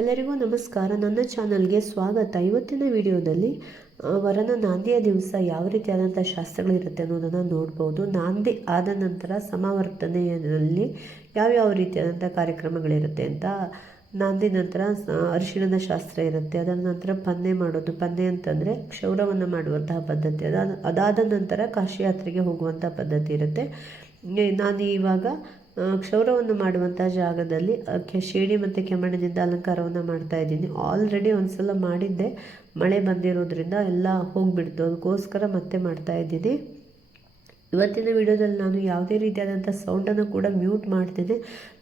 ಎಲ್ಲರಿಗೂ ನಮಸ್ಕಾರ. ನನ್ನ ಚಾನಲ್ಗೆ ಸ್ವಾಗತ. ಇವತ್ತಿನ ವಿಡಿಯೋದಲ್ಲಿ ವರನ ನಾಂದಿಯ ದಿವಸ ಯಾವ ರೀತಿಯಾದಂಥ ಶಾಸ್ತ್ರಗಳಿರುತ್ತೆ ಅನ್ನೋದನ್ನು ನೋಡ್ಬೋದು. ನಾಂದಿ ಆದ ನಂತರ ಸಮಾವರ್ತನೆಯಲ್ಲಿ ಯಾವ್ಯಾವ ರೀತಿಯಾದಂಥ ಕಾರ್ಯಕ್ರಮಗಳಿರುತ್ತೆ ಅಂತ, ನಾಂದಿ ನಂತರ ಅರಿಶಿಣದ ಶಾಸ್ತ್ರ ಇರುತ್ತೆ. ಅದರ ನಂತರ ಪನ್ನೆ ಮಾಡೋದು. ಪನ್ನೆ ಅಂತಂದರೆ ಕ್ಷೌರವನ್ನು ಮಾಡುವಂತಹ ಪದ್ಧತಿ. ಅದಾದ ಅದಾದ ನಂತರ ಕಾಶಿ ಯಾತ್ರೆಗೆ ಹೋಗುವಂಥ ಪದ್ಧತಿ ಇರುತ್ತೆ. ನಾನು ಇವಾಗ ಕ್ಷೌರವನ್ನು ಮಾಡುವಂಥ ಜಾಗದಲ್ಲಿ ಶೇಡಿ ಮತ್ತು ಕೆಮ್ಮಣ್ಣದಿಂದ ಅಲಂಕಾರವನ್ನು ಮಾಡ್ತಾ ಇದ್ದೀನಿ. ಆಲ್ರೆಡಿ ಒಂದು ಸಲ ಮಾಡಿದ್ದೆ. ಮಳೆ ಬಂದಿರೋದ್ರಿಂದ ಎಲ್ಲ ಹೋಗಿಬಿಡ್ತು. ಅದಕ್ಕೋಸ್ಕರ ಮತ್ತೆ ಮಾಡ್ತಾ ಇದ್ದೀನಿ. ಇವತ್ತಿನ ವಿಡಿಯೋದಲ್ಲಿ ನಾನು ಯಾವುದೇ ರೀತಿಯಾದಂಥ ಸೌಂಡನ್ನು ಕೂಡ ಮ್ಯೂಟ್ ಮಾಡ್ತಿದ್ದೆ.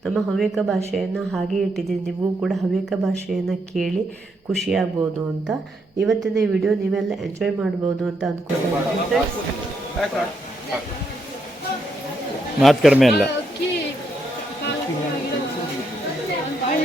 ನಮ್ಮ ಹವ್ಯಕ ಭಾಷೆಯನ್ನು ಹಾಗೆ ಇಟ್ಟಿದ್ದೀನಿ. ನೀವು ಕೂಡ ಹವ್ಯಕ ಭಾಷೆಯನ್ನು ಕೇಳಿ ಖುಷಿಯಾಗ್ಬೋದು ಅಂತ. ಇವತ್ತಿನ ಈ ವಿಡಿಯೋ ನೀವೆಲ್ಲ ಎಂಜಾಯ್ ಮಾಡ್ಬೋದು ಅಂತ ಅಂದ್ಕೊಂಡಿದ್ದೀನಿ ಮಾತು ಕಡಿಮೆ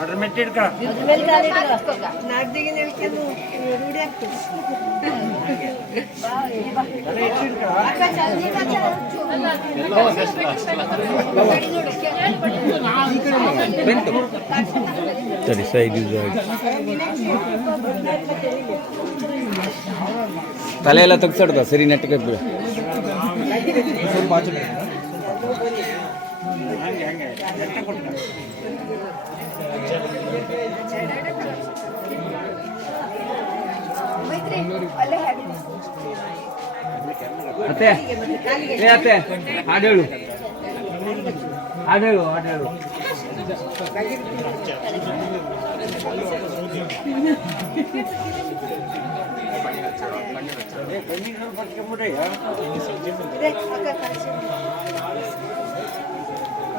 ಆರ್ಡರ್ ಮೆಟ್ಟಿಡ್ಕ ಸರಿ ಸೈಡ್ ಯೂಸ್ ಆಗಿ. ತಲೆ ಎಲ್ಲ ತೆಗ್ಸಾಡ್ದ? ಸರಿ ನೆಟ್ಟಗೆ ಬಿಡು. ಅತ್ತೆ ಏ ಅತ್ತೆ ಹಾಡು ಹೇಳು ಹಾಡು ಹೇಳು ಹಾಡು ಹೇಳು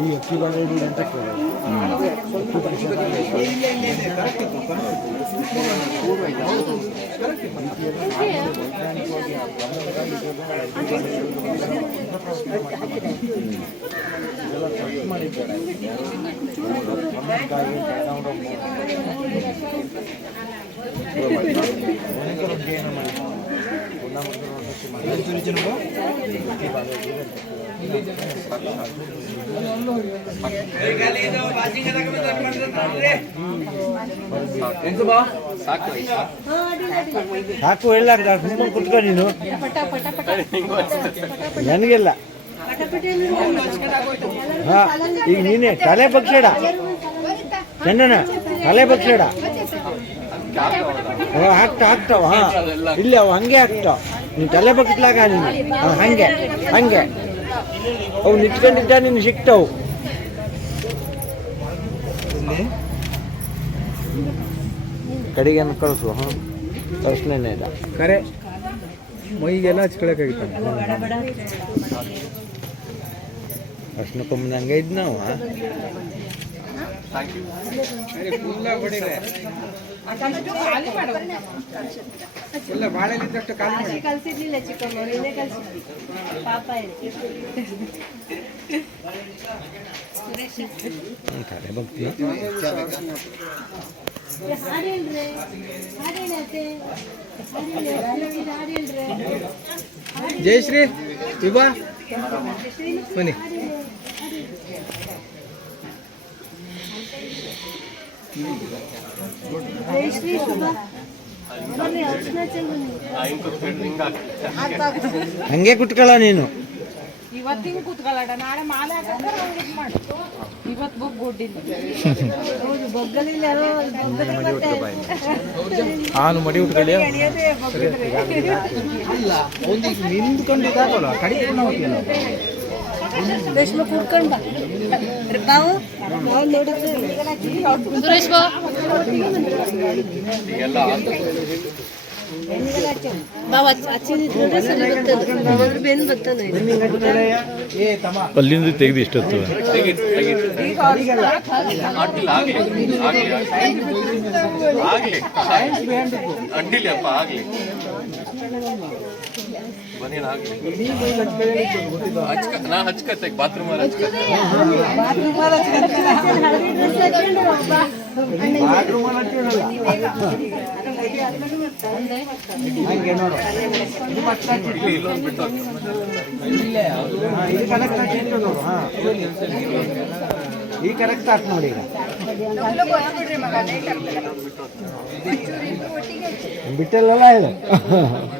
ಈ ಅಕ್ಕಿ ಬಾಳೆ ಅಂತ ಸಾಕು ಹೇಳ ಕುತ್ಕೊಂಡಿನ ಕುತ್ಕೊ ನೀನು. ನನಗೆಲ್ಲ. ಈಗ ನೀನೆ, ತಲೆ ಬಗ್ಸೇಡ ಚಂದನ, ತಲೆ ಬಗ್ಸೇಡ ಹಾಕ್ತ, ಹಾಕ್ತಾ ಹಾಕ್ತಾವ ಹಾ. ಇಲ್ಲ, ಅವ ಹಂಗೆ ಹಾಕ್ತಾವ ನೀನು ತಲೆ ಬಗ್ಸ್ಲಾಗ ನೀನು. ಹಂಗೆ ಹಂಗೆ. ಅವು ನಿಂತ್ಕೊಂಡಿದ್ದ ನೀನು ಸಿಕ್ತಾವು. ಕಡೆಗೆ ಕಳಿಸು, ಹಾಂ. ಕರೆ, ಮೈಗೆಲ್ಲ ಹಚ್ಕೊಳಕಾಗಿತ್ತು ಅರ್ಶಿನ ಕೊಂಬನ ಹಂಗೆ ಇದ್ ನಾವು ಕಲ್ಸಿರ್ಲಿಲ್ಲ ಚಿಕ್ಕಮ್ಮ ನಿನ್ನೆ ಕಲ್ಸಿದ್ವಿ ಪಾಪ ಇದೆ ತಲೆ ಭಕ್ತಿ ಜಯಶ್ರೀ ಇವಾ ಬನ್ನಿ ಹಂಗೆ ಕುಟ್ಕೊಳ್ಳ ನೀನು. ಇವತ್ತಿನ ಕೂತ್ಕೊಳ್ಳೋಣ. ನಾಳೆ ಮಾಲೆ ಹಾಕಿದ್ರೆ ಅವ್ನಿಗೆ ಇದ್ ಮಾಡು. ಇವತ್ತು ಬುಕ್ ಗುಡ್ಡಿಲ್ಲ. ಹೌದು ಬೊಗ್ಗಲಿಲ್ಲ ಹಾಲು ಮಡಿ ಉಟ್ಕೊಳ್ಳಿ ಅಲ್ಲ ಬಾ ಬಾವು ಕೂತ್ಕೊಂಡ ಸರಿ ನಾವು ಬರ್ತಾನೆ ಅಲ್ಲಿಂದ ತೆಗೆದು ಇಷ್ಟೊತ್ತು ಆಗ್ಲಿ ಆಗ್ಲಿ ಹಚ್ಕತ್ತೆ ಹಂಗೆ ನೋಡು ಇಲ್ಲಿ ಇಲ್ಲೊಂದು ಬಿಟ್ಟು ಇಲ್ಲೇ ಹಾ, ಇದು ಕರೆಕ್ಟ್ ಆಗಿತ್ತು ನೋಡು ಹಾ ಈ ಕರೆಕ್ಟ್ ಆಯ್ತು ನೋಡಿ ಈಗ ಬಿಟ್ಟಲ್ಲ ಇದು?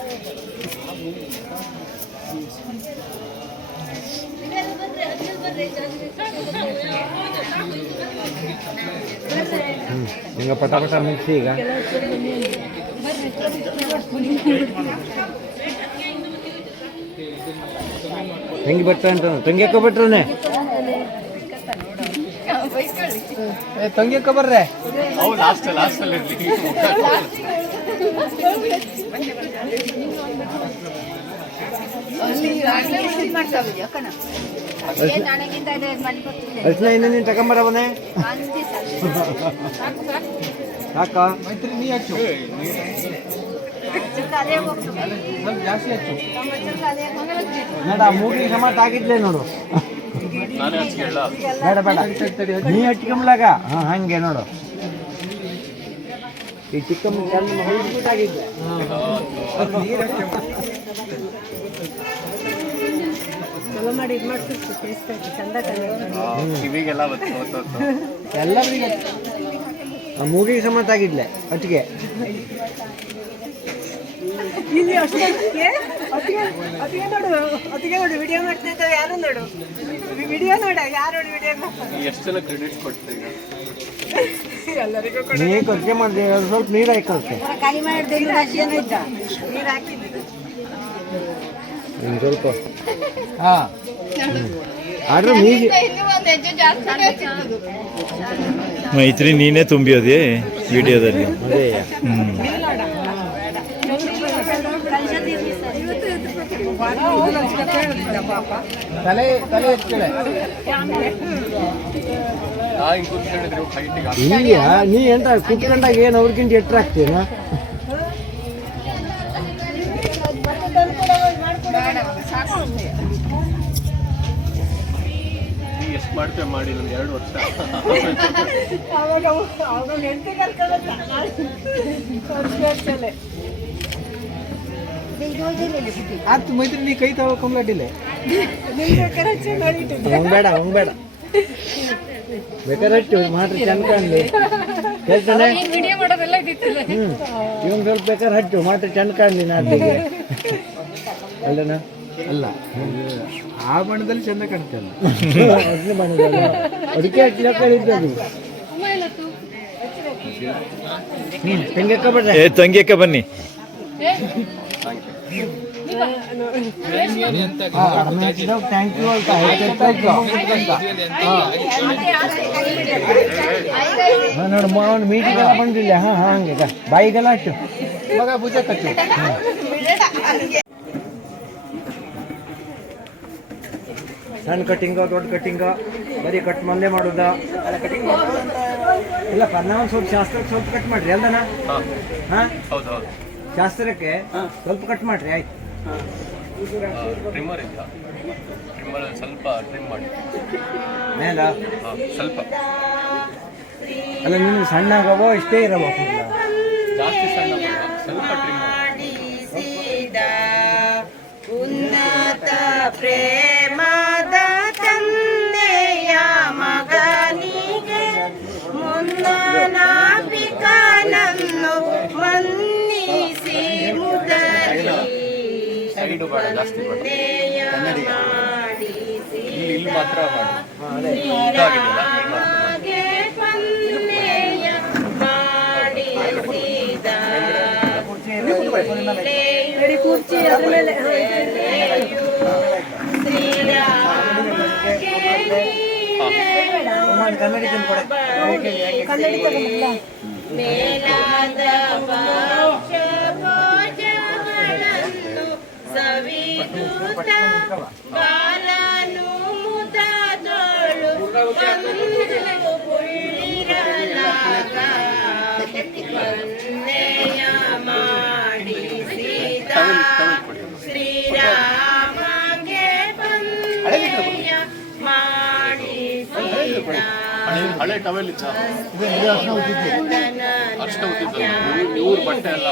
ಪಟ ಮಿಕ್ಸಿ ಈಗ ತಂಗಿ ಹಾಕೋ ಅಂತ ತಂಗಿ ಬಿಟ್ರನೆ? ತಂಗಿ ಬರ್ರೆ. ಅವು ತಗೊಂಬರ ಲಾಸ್ಟ್ ಅಲ್ಲಿ ಇರ್ಲಿ ಅರ್ಶನ ಇನ್ನು ನೀನು ತಗೊಂಬರವನೆ ಯಾಕ ನೋಡ ಮೂಗಿನ ಸಮಾತ ಆಗಿದ್ಲೆ ನೋಡು. ಬೇಡ ಬೇಡ. ನೀ ಹಚ್ಕೊಂಬ್ಲಾಗ ಹಾ ಹಂಗೆ ನೋಡು. ಈ ಚಿಕ್ಕ ಆಗಿದ್ದೆ ಚಲೋ ಮಾಡಿ ಇದು ಮಾಡ್ತಿರ್ತೀವಿ. ಎಲ್ಲರಿಗೆ ಆ ಮೂಗಿಗೆ ಸಮಾತ ಆಗಿದ್ಲೆ ಒಟ್ಟಿಗೆ ಇಲ್ಲಿ ಅಷ್ಟೇ ಅತಿಗೆ ಅತಿಗೆ ನೋಡು ಅತಿಗೆ ನೋಡು ವಿಡಿಯೋ ಮಾಡ್ತಾ ಯಾರು ನೋಡು? ವಿಡಿಯೋ ನೋಡ ಯಾರು ನೋಡಿ ವಿಡಿಯೋ ನೀ ಎಷ್ಟು ಜನ ಕೊಡ್ತೀವಿ ಮಾಡಿದೆ ಸ್ವಲ್ಪ ನೀರು ಮಾಡಿದೆ ನೀರು ಹಾಕಿದ್ದೆ ಸ್ವಲ್ಪ. ಹಾಂ. ಆದ್ರೆ ಮೀಗಿ ಮೈತ್ರಿ ನೀನೇ ತುಂಬಿಯೋದಿ ವಿಡಿಯೋದಲ್ಲಿ. ನಾ ಎಂತ ಕುತ್ಕೊಂಡಾಗ ಏನು ಅವ್ರಿಗಿಂತ ಎಟ್ರ ಮಾಡ್ತೇವೆ ಮಾಡಿ ನಮ್ಗೆ ಎರಡು ವರ್ಷ. ಅವಾಗ ಅವಾಗ ಹೆಂಡತಿ ಕರ್ಕೊಂಡ ಆತು ಮೈತ್ರಿ ನೀ ಕೈ ತಾವ ಹಂಗ್ ಬೇಡ ಹಂಗ್ ಬೇಡ ಬೇಕಾರಟ್ಟು ಹಚ್ಚು ಮಾಡ್ರಿ ಚಂದ ಕಾಣಲಿ. ಕೇಳ್ತಾನೆ ಇವನ್ ಸ್ವಲ್ಪ ಬೇಕಾದ್ರೆ ಹಚ್ಚು ಮಾಡ್ರಿ ಚಂದ ಕಾಣ್ಲಿ ನಾಟಿಗೆ ಅಲ್ಲನ? ಅಲ್ಲ. ಆ ಬಣ್ಣದಲ್ಲಿ ಚಂದ ಕಾಣ್ತಲ್ಲ ಅದಕ್ಕೆ ತಂಗಿಯಕ್ಕ ಬನ್ನಿ. ಥ್ಯಾಂಕ್ ಯು ಅಂತ ನೋಡು ಮೀಟಿಂಗ್ ಮೀಟಿಗೆಲ್ಲ ಬಂದಿಲ್ಲ. ಹಾ ಹಾಂ ಹಂಗೆ ಬಾಯಿಗೆಲ್ಲ ಹಚ್ಚು ಮಗ ಭುಜ ಕಚ್ಚು ಸಣ್ಣ ಕಟ್ಟಿಂಗ ದೊಡ್ಡ ಕಟ್ಟಿಂಗ ಬರೀ ಕಟ್ ಮಲ್ಲೆ ಮಾಡೋದ? ಇಲ್ಲ ನಾವು ಸ್ವಲ್ಪ ಶಾಸ್ತ್ರಕ್ಕೆ ಸ್ವಲ್ಪ ಕಟ್ ಮಾಡ್ರಿ ಅಲ್ದನ? ಹಾಂ. ಹೌದು ಹೌದು. ಶಾಸ್ತ್ರಕ್ಕೆ ಸ್ವಲ್ಪ ಕಟ್ ಮಾಡ್ರಿ ಆಯ್ತು. ಟ್ರಿಮ್ಮರ್ ಇಲ್ಲ ಟ್ರಿಮ್ಮರ್ ಸ್ವಲ್ಪ ಟ್ರಿಮ್ ಮಾಡಿ. ಮೇಲ? ಸ್ವಲ್ಪ. ಅಲ್ಲ ನಿಮ್ಗೆ ಸಣ್ಣ ಆಗವೋ ಇಷ್ಟೇ ಇರಬಹುದು ಜಾಸ್ತಿ ಸಣ್ಣ ಸ್ವಲ್ಪ ಟ್ರಿಮ್ ಮಾಡಿ. ಉನ್ನತ ಪ್ರೇಮದ ಮಾಡಿ ಇದಾಗಿದೆಯಲ್ಲ ಇಲ್ಲಿ ಮಾತ್ರ ಮಾಡಿ. ಹಾಗೆ ಪನ್ನೆಯ ಮಾಡಿಸಿದ ಕುರ್ಚಿ ಅದ್ರ ಮೇಲೆ ಮೇಲಾದ ಭಕ್ಷ್ಯ ಭೋಜಗಳನ್ನು ಸವಿದೂತ ಬಾಲನು ಮುದದೋಳು ಬಂದು ಮಾಡಿಸಿದ ಶ್ರೀರಾಮಗೆ ಹಳೆ ಟವೆಲ್ ಇತ್ತ? ಅರ್ಶನ ಇವ್ರ ಬಟ್ಟೆ ಎಲ್ಲ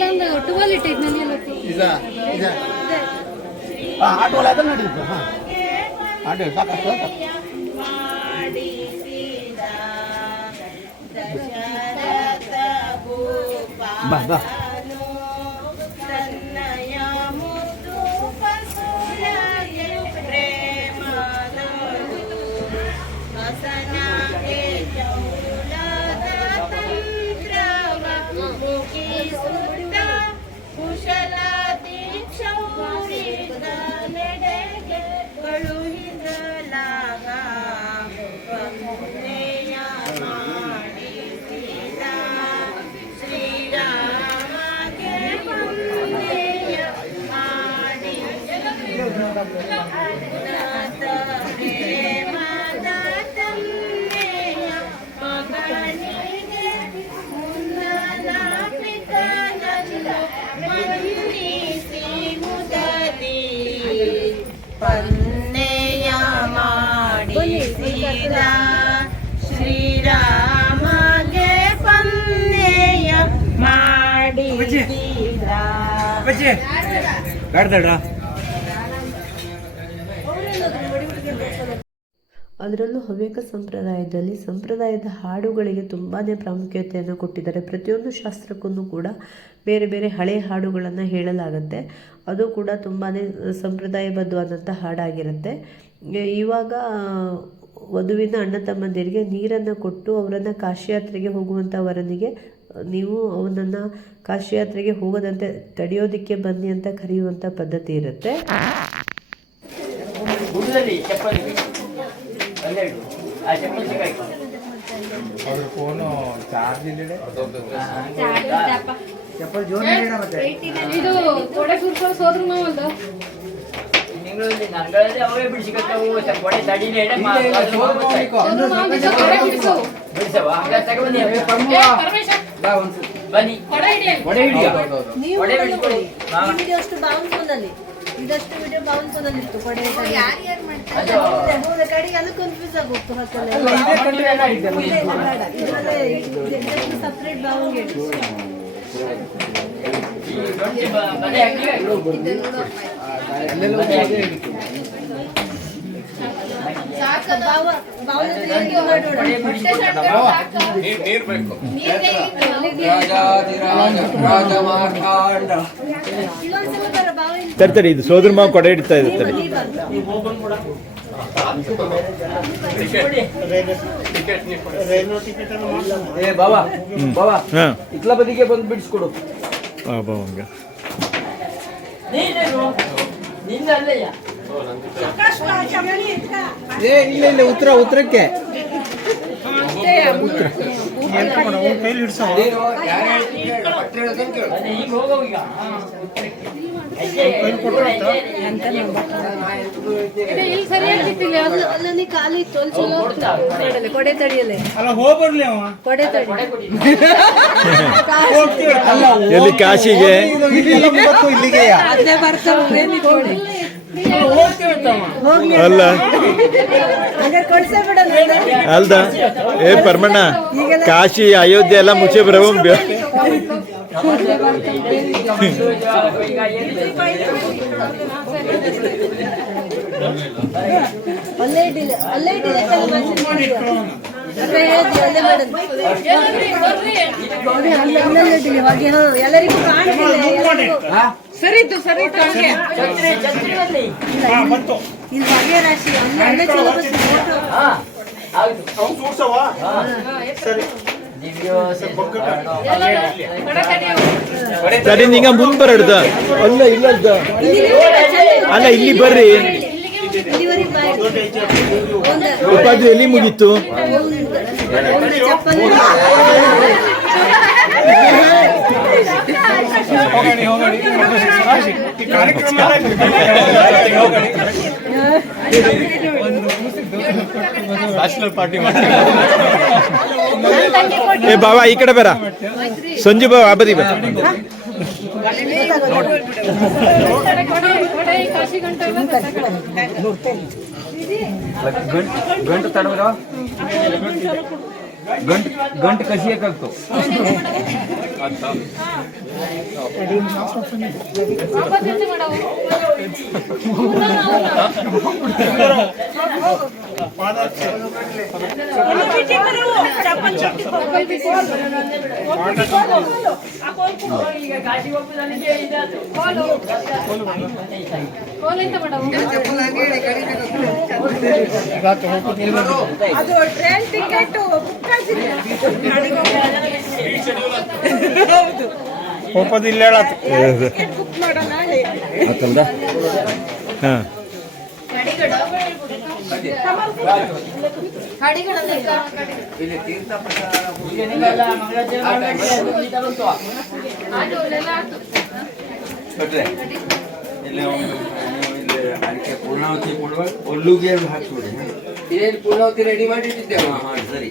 ಸಣ್ಣ ಇಲ್ಲೊಂದು ಟುವಲ್ ಇಟ್ಟೈತೆ ನಾನು ಎಲ್ಲೊತ್ತಿ ಬಾ ದಶರಥ ಬಾ ತನ್ನಯ ಅದರಲ್ಲೂ ಹವ್ಯಕ ಸಂಪ್ರದಾಯದಲ್ಲಿ ಸಂಪ್ರದಾಯದ ಹಾಡುಗಳಿಗೆ ತುಂಬಾ ಪ್ರಾಮುಖ್ಯತೆಯನ್ನು ಕೊಟ್ಟಿದ್ದಾರೆ. ಪ್ರತಿಯೊಂದು ಶಾಸ್ತ್ರಕ್ಕೂ ಕೂಡ ಬೇರೆ ಬೇರೆ ಹಳೆಯ ಹಾಡುಗಳನ್ನು ಹೇಳಲಾಗುತ್ತೆ. ಅದು ಕೂಡ ತುಂಬಾ ಸಂಪ್ರದಾಯಬದ್ಧವಾದಂಥ ಹಾಡಾಗಿರುತ್ತೆ. ಇವಾಗ ವಧುವಿನ ಅಣ್ಣ ತಮ್ಮಂದಿರಿಗೆ ನೀರನ್ನು ಕೊಟ್ಟು ಅವರನ್ನು ಕಾಶಿಯಾತ್ರೆಗೆ ಹೋಗುವಂಥ ವರನಿಗೆ ನೀವು ಅವನನ್ನು ಕಾಶಿಯಾತ್ರೆಗೆ ಹೋಗದಂತೆ ತಡೆಯೋದಕ್ಕೆ ಬನ್ನಿ ಅಂತ ಕರೆಯುವಂಥ ಪದ್ಧತಿ ಇರುತ್ತೆ ಚಪ್ಪಲ್ ಸೋದ್ರ ಮಾವಲ್ದು ಅವೇ ಬಿಡಿಸಿಕತ್ತವು ಕೊಡೆ ತಡಿನೇ ಸೋದ್ರ ಮಾವ ಬಿಡ್ಸೋ, ಕೊಡೆ ಬಿಡ್ಸು. ಬಿಡಿಸವ ಬನ್ನಿ. ಕೊಡೆ ಹಿಡಿಯ ಕೊಡೆ ಬಿಡಿಸ್ಕೊಳ್ಳಿ ಹಾ. ವಿಡಿಯೋ ಅಷ್ಟು ಬಾವನ್ ಫೋನಲ್ಲಿ ಇದಷ್ಟು ವಿಡಿಯೋ ಬಾವನ್ ಫೋನಲ್ಲಿ ಇತ್ತು ಕೊಡೆ ಕಡೆಗೆ ಅದು ಕನ್ಫ್ಯೂಸ್ ಆಗೋಗ್ತು ಸಪ್ರೇಟ್ ಬಾವನ್ಗೆ ನೀರ್ ಬೇಕು ತಡಿ ಇದು ಸೋದ್ರ ಮಾವು ಕೊಡೆ ಇಡ್ತಾ ಇರ್ತಾರೆ ಬಾಬಾ ಹಾಂ ಇತ್ಲ ಬದಿಗೆ ಬಂದು ಬಿಡಿಸ್ಕೊಡು. ನಿಂದಲ್ಲಯ್ಯ ಏ ಇಲ್ಲ ಇಲ್ಲ ಉತ್ತರ ಉತ್ತರಕ್ಕೆ. ಅದೇ ಕೊಡೆ ತಡಿಯಲೆ ಅಲ್ಲ ಹೋಗ್ಬರ್ಲಿ ಕೊಡೆ ತಡಿ. ಕಾಶಿಗೆ. ಅಲ್ಲ. ಅಲ್ದ. ಏ ಪರ್ಮಣ್ಣ ಕಾಶಿ ಅಯೋಧ್ಯೆ ಎಲ್ಲ ಮುಚ್ಚೆ ಬರೋ ಅಲ್ಲೇ ಎಲ್ಲರಿಗೂ. ಸರಿತು ಇದು ರಾಶಿ ದಿವ್ಯ ಸರಿ ನಿಂಗ ಮುಂದ್ ಬರಡ್ದ. ಅಲ್ಲ ಇಲ್ಲ ಅಲ್ಲ ಇಲ್ಲಿ ಬರ್ರಿ. ಉಪಾಧಿ ಎಲ್ಲಿ ಮುಗೀತು? ಒಂದು ಚಪ್ಪಲಿ ಏ ಬಾವಾ ಈ ಕಡೆ ಬರ ಸಂಜು ಬಾವ ಆ ಬದಿ ಬರ ಗಂಟು ತಡವ್ರ ಗಂಟು ಗಂಟು ಕಸಿ ಹಾಕಲ್ತು ಈಗ ಕಾಶಿ ಹೋಗ್ಬೋದಲ್ಲಿಗೆ ಇದಾಯ್ತು. ಕೋಲ್ ಎಂತ ಮಾಡವು ಅದು ಟ್ರೈನ್ ಟಿಕೆಟ್ ಬುಕ್ ಇಲ್ಲ ಹೌದು ಟಿಕೆಟ್ ಬುಕ್ ಮಾಡೋ ನಾಳೆ. ಆತಲ್ದ ಹಾ. ಈಗ ನಿಮ್ಗೆಲ್ಲ ಮಂಗಳಾಚರಣೆ ಮಾಡ್ಬೇಡಿ, ಅದು ಇದು ಬಂತು. ಕಟ್ರೆ. ಇಲ್ಲಿ ಒಂದು ಇಲ್ಲಿ ಅದಕ್ಕೆ ಪೂರ್ಣಾವತಿ ಕೊಡುವ ಒಲ್ಲುಗೆ ಹಾಕ್ಬಿಡಿ. ಏನ್ ಪೂರ್ಣಾವತಿ ರೆಡಿ ಮಾಡಿಟ್ಟಿದ್ದೇವೆ ಹಾ ಸರಿ.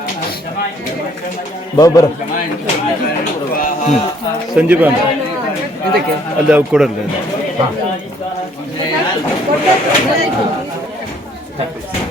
ಬಾವ ಬರ ಹ್ಞೂ ಸಂಜೀವ ಅಲ್ಲಿ ಅವು ಕೊಡಲ್ಲ. ಅಕ್ಷತಕ್ಕೆ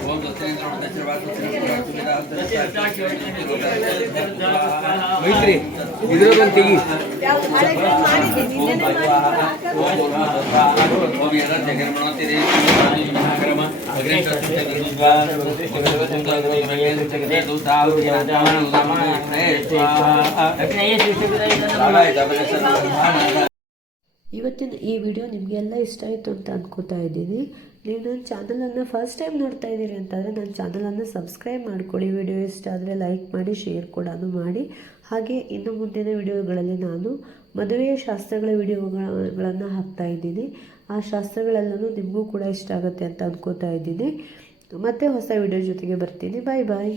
ಮಾಯಾ ಜಾಗೃತಿ ಬಂದು ಮೈತ್ರಿ ತೆಗಿ. ಇವತ್ತಿನ ಈ ವಿಡಿಯೋ ನಿಮಗೆಲ್ಲ ಇಷ್ಟ ಆಯಿತು ಅಂತ ಅನ್ಕೋತಾ ಇದ್ದೀನಿ. ನೀವು ನನ್ನ ಚಾನಲನ್ನು ಫಸ್ಟ್ ಟೈಮ್ ನೋಡ್ತಾ ಇದ್ದೀರಿ ಅಂತಂದರೆ ನನ್ನ ಚಾನಲನ್ನು ಸಬ್ಸ್ಕ್ರೈಬ್ ಮಾಡ್ಕೊಳ್ಳಿ. ವಿಡಿಯೋ ಇಷ್ಟ ಆದರೆ ಲೈಕ್ ಮಾಡಿ ಶೇರ್ ಕೂಡ ಮಾಡಿ. ಹಾಗೆ ಇನ್ನು ಮುಂದಿನ ವಿಡಿಯೋಗಳಲ್ಲಿ ನಾನು ಮದುವೆಯ ಶಾಸ್ತ್ರಗಳ ವಿಡಿಯೋಗಳನ್ನು ಹಾಕ್ತಾ ಇದ್ದೀನಿ. ಆ ಶಾಸ್ತ್ರಗಳೆಲ್ಲನೂ ನಿಮಗೂ ಕೂಡ ಇಷ್ಟ ಆಗುತ್ತೆ ಅಂತ ಅಂದ್ಕೋತಾ ಇದ್ದೀನಿ. ಮತ್ತೆ ಹೊಸ ವಿಡಿಯೋ ಜೊತೆಗೆ ಬರ್ತೀನಿ. ಬಾಯ್ ಬಾಯ್